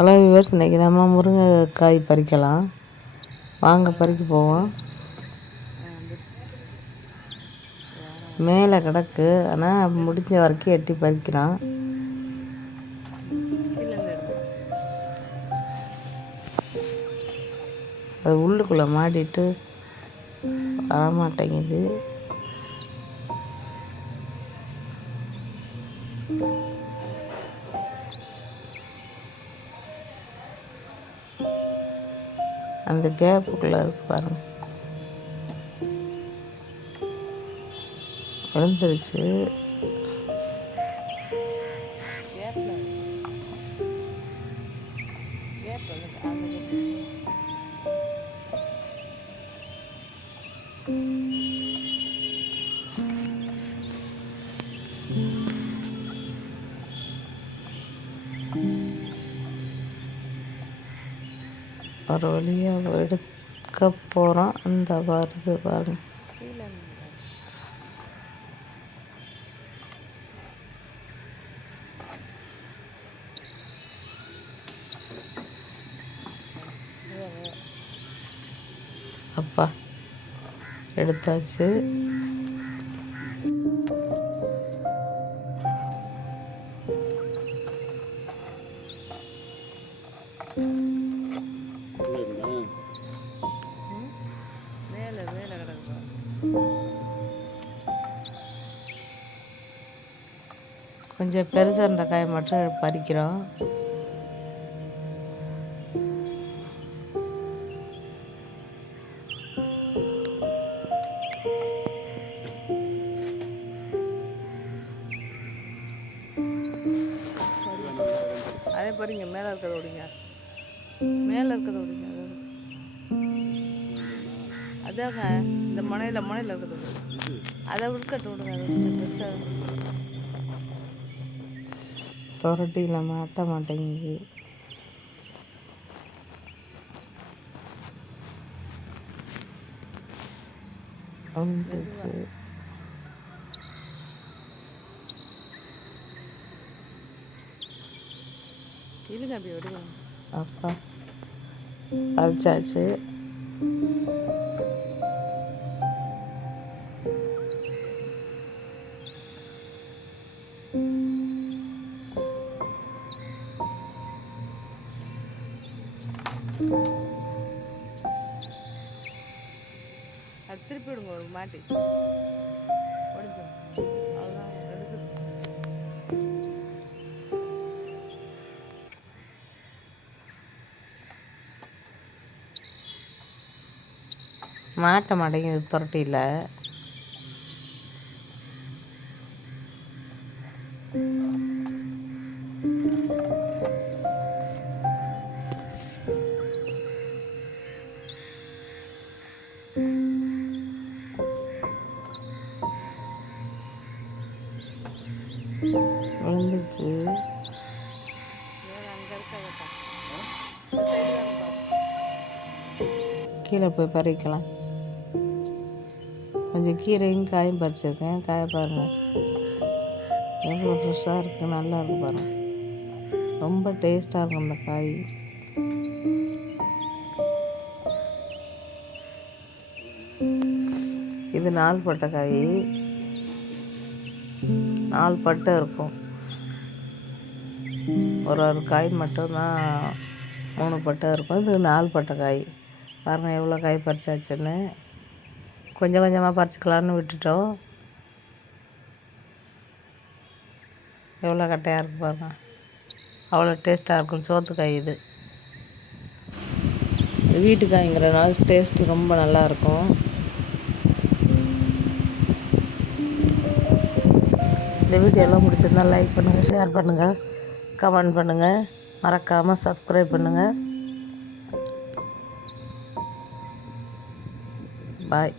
Hello viewers, இன்றைக்கி நம்ம முருங்கைக்காய் பறிக்கலாம். வாங்க பறிக்க போவோம். மேலே கிடக்கு, ஆனால் முடிஞ்ச வரைக்கும் எட்டி பறிக்கிறோம். அது உள்ளுக்குள்ளே மாட்டிட்டு வரமாட்டேங்குது. அந்த கேப்புக்குள்ளே இருக்கு பாருங்க, விழுந்துருச்சு. ஒரு வழியாக எடுக்க போகிறோம். அந்த வருது பாருங்க. அப்பா எடுத்தாச்சு. கொஞ்சம் பெருசாக இருந்த காயை மட்டும் பறிக்கிறோம். அதே பாருங்க, மேலே இருக்கிறத விடுங்க, மேலே இருக்கிறத விடுங்க. அதாங்க இந்த முனையில் இருக்கிறது, அதை விடுக்கட்டு விடுங்க. அது கொஞ்சம் பெருசாக துரட்டியில் மாட்ட மாட்டேங்குது. வந்துச்சு. இதுங்க அப்படி விடுங்க. அப்பா பறிச்சாச்சு. அது திருப்பி விடுங்க, ஒரு மாட்டி உடஞ்சி. அவ்வளோதான், 2 சுத்து. மாட்ட மாட்டேங்குது துரட்டியில். விழுந்துருச்சு. கீழே போய் பறிக்கலாம். கொஞ்சம் கீரையும் காயும் பறிச்சிருக்கேன். காயை பாருங்கள் எவ்வளோ ஃப்ரெஷ்ஷாக இருக்குது, நல்லா இருக்குது பாருங்கள். ரொம்ப டேஸ்ட்டாக இருக்கும் அந்த காய். இது 4 பட்டை காய், 4 பட்டை இருக்கும். ஒரு காய் மட்டும்தான் 3 பட்டை இருக்கும். இது 4 பட்டை காய். பாருங்கள் எவ்வளோ காய் பறிச்சாச்சுன்னு. கொஞ்சம் கொஞ்சமாக பறிச்சிக்கலான்னு விட்டுட்டோம். எவ்வளோ கட்டையாக இருக்குது பாருங்கள், அவ்வளோ டேஸ்ட்டாக இருக்கும். சோத்துக்காய் இது. வீட்டுக்காய்ங்கிறனால டேஸ்ட்டு ரொம்ப நல்லாயிருக்கும். இந்த வீடியோலாம் பிடிச்சிருந்தால் லைக் பண்ணுங்கள், ஷேர் பண்ணுங்கள், கமெண்ட் பண்ணுங்கள், மறக்காமல் சப்ஸ்கிரைப் பண்ணுங்கள். பாய்.